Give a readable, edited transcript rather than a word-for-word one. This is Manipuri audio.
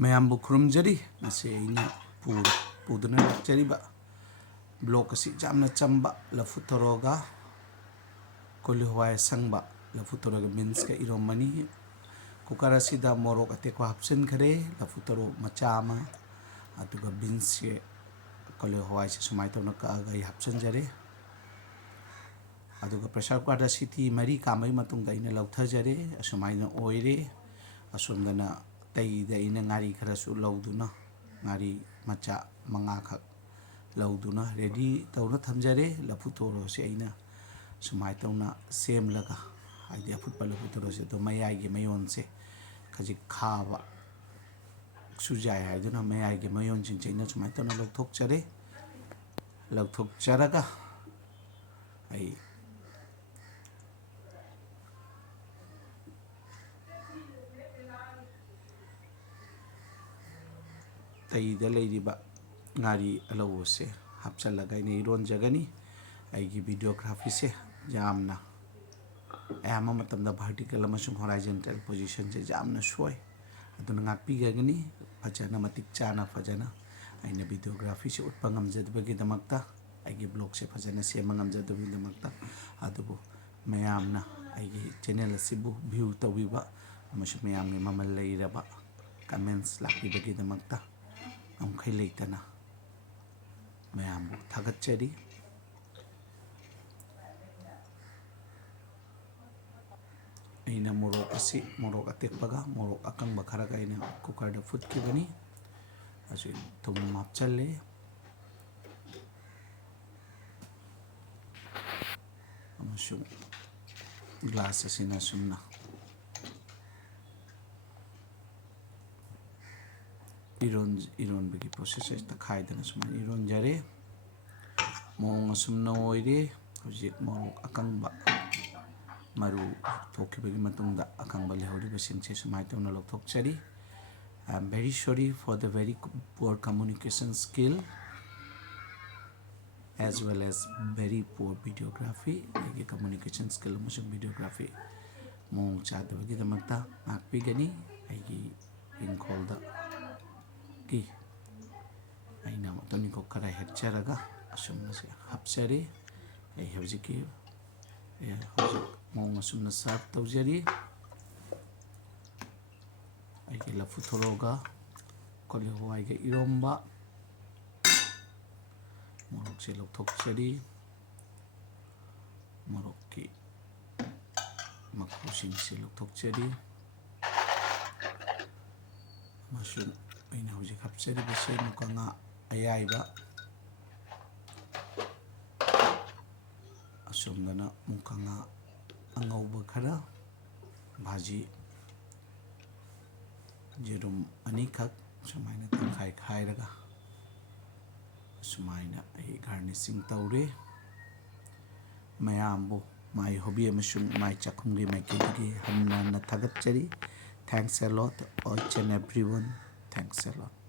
ꯃꯌꯥꯝꯕꯨ ꯈꯨꯔꯨꯝꯖꯔꯤ ꯉꯁꯤ ꯑꯩꯅ ꯄꯨꯗꯨꯅ ꯂꯥꯛꯆꯔꯤꯕ ꯕ꯭ꯂꯣꯛ ꯑꯁꯤ ꯌꯥꯝꯅ ꯆꯝꯕ ꯂꯐꯨꯊꯔꯣꯒ ꯀꯣꯂꯤ ꯍꯋꯥꯏ ꯑꯁꯪꯕ ꯂꯐꯨꯊꯔꯣꯒ ꯕꯤꯟꯁꯀ ꯏꯔꯣꯝꯕꯅꯤ ꯀꯨꯀꯔ ꯑꯁꯤꯗ ꯃꯣꯔꯣꯛ ꯑꯇꯦꯛꯄ ꯍꯥꯞꯆꯤꯟꯈ꯭ꯔꯦ ꯂꯐꯨꯊꯔꯣ ꯃꯆꯥ ꯑꯃ ꯑꯗꯨꯒ ꯕꯤꯟꯁꯁꯦ ꯀꯣꯂꯤ ꯍꯋꯥꯏꯁꯦ ꯁꯨꯃꯥꯏꯅ ꯇꯧꯅ ꯀꯛꯑꯒ ꯑꯩ ꯍꯥꯞꯆꯤꯟꯖꯔꯦ ꯑꯗꯨꯒ ꯄ꯭ꯔꯦꯁꯔ ꯀꯨꯀꯔꯗ ꯁꯤꯇꯤ 4 ꯀꯥꯝꯕꯒꯤ ꯃꯇꯨꯡꯗ ꯑꯩꯅ ꯂꯧꯊꯖꯔꯦ ꯑꯁꯨꯃꯥꯏꯅ ꯑꯣꯏꯔꯦ ꯑꯁꯣꯝꯗꯅ ꯇꯩꯗ ꯑꯩꯅ ꯉꯥꯔꯤ ꯈꯔꯁꯨ ꯂꯧꯗꯨꯅ ꯉꯥꯔꯤ ꯃꯆꯥ 5ꯈꯛ ꯂꯧꯗꯨꯅ ꯔꯦꯗꯤ ꯇꯧꯅ ꯊꯝꯖꯔꯦ ꯂꯐꯨꯊꯔꯣꯁꯦ ꯑꯩꯅ ꯁꯨꯃꯥꯏꯅ ꯇꯧꯅ ꯁꯦꯝꯂꯒ ꯍꯥꯏꯗꯤ ꯑꯐꯨꯠꯄ ꯂꯐꯨꯊꯔꯣꯁꯦ ꯑꯗꯣ ꯃꯌꯥꯏꯒꯤ ꯃꯌꯣꯟꯁꯦ ꯈꯖꯤꯛ ꯈꯥꯕ ꯁꯨꯖꯥꯏ ꯍꯥꯏꯗꯨꯅ ꯃꯌꯥꯏꯒꯤ ꯃꯌꯣꯟꯁꯤꯡꯁꯦ ꯑꯩꯅ ꯁꯨꯃꯥꯏꯅ ꯇꯧꯅ ꯂꯧꯊꯣꯛꯆꯔꯦ ꯂꯧꯊꯣꯛꯆꯔꯒ ꯑꯩ ꯇꯩꯗ ꯂꯩꯔꯤꯕ ꯉꯥꯔꯤ ꯑꯂꯧꯕꯁꯦ ꯍꯥꯞꯆꯜꯂꯒ ꯑꯩꯅ ꯏꯔꯣꯟꯖꯒꯅꯤ ꯑꯩꯒꯤ ꯚꯤꯗꯤꯑꯣꯒ꯭ꯔꯥꯐꯤꯁꯦ ꯌꯥꯝꯅ ꯑꯌꯥꯝꯕ ꯃꯇꯝꯗ ꯚꯔꯇꯤꯀꯦꯜ ꯑꯃꯁꯨꯡ ꯍꯣꯔꯥꯏꯖꯟꯇꯦꯜ ꯄꯣꯖꯤꯁꯟꯁꯦ ꯌꯥꯝꯅ ꯁꯣꯏ ꯑꯗꯨꯅ ꯉꯥꯛꯄꯤꯒꯅꯤ ꯐꯖꯅ ꯃꯇꯤꯛ ꯆꯥꯅ ꯐꯖꯅ ꯑꯩꯅ ꯚꯤꯗꯤꯑꯣꯒ꯭ꯔꯥꯐꯤꯁꯦ ꯎꯠꯄ ꯉꯝꯖꯗꯕꯒꯤꯗꯃꯛꯇ ꯑꯩꯒꯤ ꯕ꯭ꯂꯣꯛꯁꯦ ꯐꯖꯅ ꯁꯦꯝꯕ ꯉꯝꯖꯗꯕꯒꯤꯗꯃꯛꯇ ꯑꯗꯨꯕꯨ ꯃꯌꯥꯝꯅ ꯑꯩꯒꯤ ꯆꯦꯅꯦꯜ ꯑꯁꯤꯕꯨ ꯚ꯭ꯌꯨ ꯇꯧꯕꯤꯕ ꯑꯃꯁꯨꯡ ꯃꯌꯥꯝꯒꯤ ꯃꯃꯜ ꯂꯩꯔꯕ ꯀꯃꯦꯟꯁ ꯂꯥꯛꯄꯤꯕꯒꯤꯗꯃꯛꯇ ꯉꯝꯈꯩ ꯂꯩꯇꯅ ꯃꯌꯥꯝꯕꯨ ꯊꯥꯒꯠꯆꯔꯤ ꯑꯩꯅ ꯃꯣꯔꯣꯛ ꯑꯁꯤ ꯃꯣꯔꯣꯛ ꯑꯇꯦꯛꯄꯒ ꯃꯣꯔꯣꯛ ꯑꯀꯪꯕ ꯈꯔꯒ ꯑꯩꯅ ꯀꯨꯀꯔꯗ ꯐꯨꯠꯈꯤꯕꯅꯤ ꯑꯁꯤ ꯊꯨꯝ ꯍꯥꯞꯆꯜꯂꯦ ꯑꯃꯁꯨꯡ ꯒ꯭ꯂꯥꯁ ꯑꯁꯤꯅ ꯁꯨꯝꯅ ꯏꯔꯣꯟꯕꯒꯤ ꯄ꯭ꯔꯣꯁꯦꯁꯁꯦ ꯇꯛꯈꯥꯏꯗꯅ ꯁꯨꯃꯥꯏꯅ ꯏꯔꯣꯟꯖꯔꯦ ꯃꯑꯣꯡ ꯑꯁꯨꯝꯅ ꯑꯣꯏꯔꯦ ꯍꯧꯖꯤꯛ ꯃꯣꯔꯣꯛ ꯑꯀꯪꯕ ꯃꯔꯨ ꯊꯣꯛꯈꯤꯕꯒꯤ ꯃꯇꯨꯡꯗ ꯑꯀꯪꯕ ꯂꯩꯍꯧꯔꯤꯕꯁꯤꯡꯁꯦ ꯁꯨꯃꯥꯏꯅ ꯇꯧꯅ ꯂꯧꯊꯣꯛꯆꯔꯤ I am very sorry for the very poor communication skill as well as very poor videography ꯑꯩꯒꯤ communication skill ꯑꯃꯁꯨꯡ videography ꯃꯑꯣꯡ ꯆꯥꯗꯕꯒꯤꯗꯃꯛꯇ ꯉꯥꯛꯄꯤꯒꯅꯤ ꯑꯩꯒꯤ ꯏꯪꯈꯣꯜꯗ ꯑꯩꯅ ꯃꯇꯣꯟꯅꯤꯡꯈꯣꯛ ꯈꯔ ꯍꯦꯛꯆꯔꯒ ꯑꯁꯨꯝꯅꯁꯦ ꯍꯥꯞꯆꯔꯤ ꯑꯩ ꯍꯧꯖꯤꯛꯀꯤ ꯍꯧꯖꯤꯛ ꯃꯑꯣꯡ ꯑꯁꯨꯝꯅ ꯁꯔꯚ ꯇꯧꯖꯔꯤ ꯑꯩꯒꯤ ꯂꯐꯨꯊꯔꯣꯒ ꯀꯣꯂꯤ ꯍꯋꯥꯏꯒ ꯏꯔꯣꯝꯕ ꯃꯣꯔꯣꯛꯁꯦ ꯂꯧꯊꯣꯛꯆꯔꯤ ꯃꯣꯔꯣꯛꯀꯤ ꯃꯀꯨꯁꯤꯡꯁꯦ ꯂꯧꯊꯣꯛꯆꯔꯤ ꯑꯃꯁꯨꯡ ꯑꯩꯅ ꯍꯧꯖꯤꯛ ꯍꯥꯞꯆꯔꯤꯕꯁꯦ ꯃꯨꯀ ꯉꯥ ꯑꯌꯥꯏꯕ ꯑꯁꯣꯝꯗꯅ ꯃꯨꯀ ꯉꯥ ꯑꯉꯧꯕ ꯈꯔ ꯚꯥꯖꯤ ꯌꯦꯔꯨꯝ 2ꯈꯛ ꯁꯨꯃꯥꯏꯅ ꯇꯪꯈꯥꯏ ꯈꯥꯏꯔꯒ ꯑꯁꯨꯃꯥꯏꯅ ꯑꯩ ꯒꯥꯔꯅꯤꯁꯤꯡ ꯇꯧꯔꯦ ꯃꯌꯥꯝꯕꯨ ꯃꯥꯏ ꯍꯣꯕꯤ ꯑꯃꯁꯨꯡ ꯃꯥꯏ ꯆꯥꯛꯈꯨꯝꯒꯤ ꯃꯥꯏꯀꯩꯗꯒꯤ ꯍꯟꯅ ꯍꯟꯅ ꯊꯥꯒꯠꯆꯔꯤ thanks A load each and everyone thanks a lot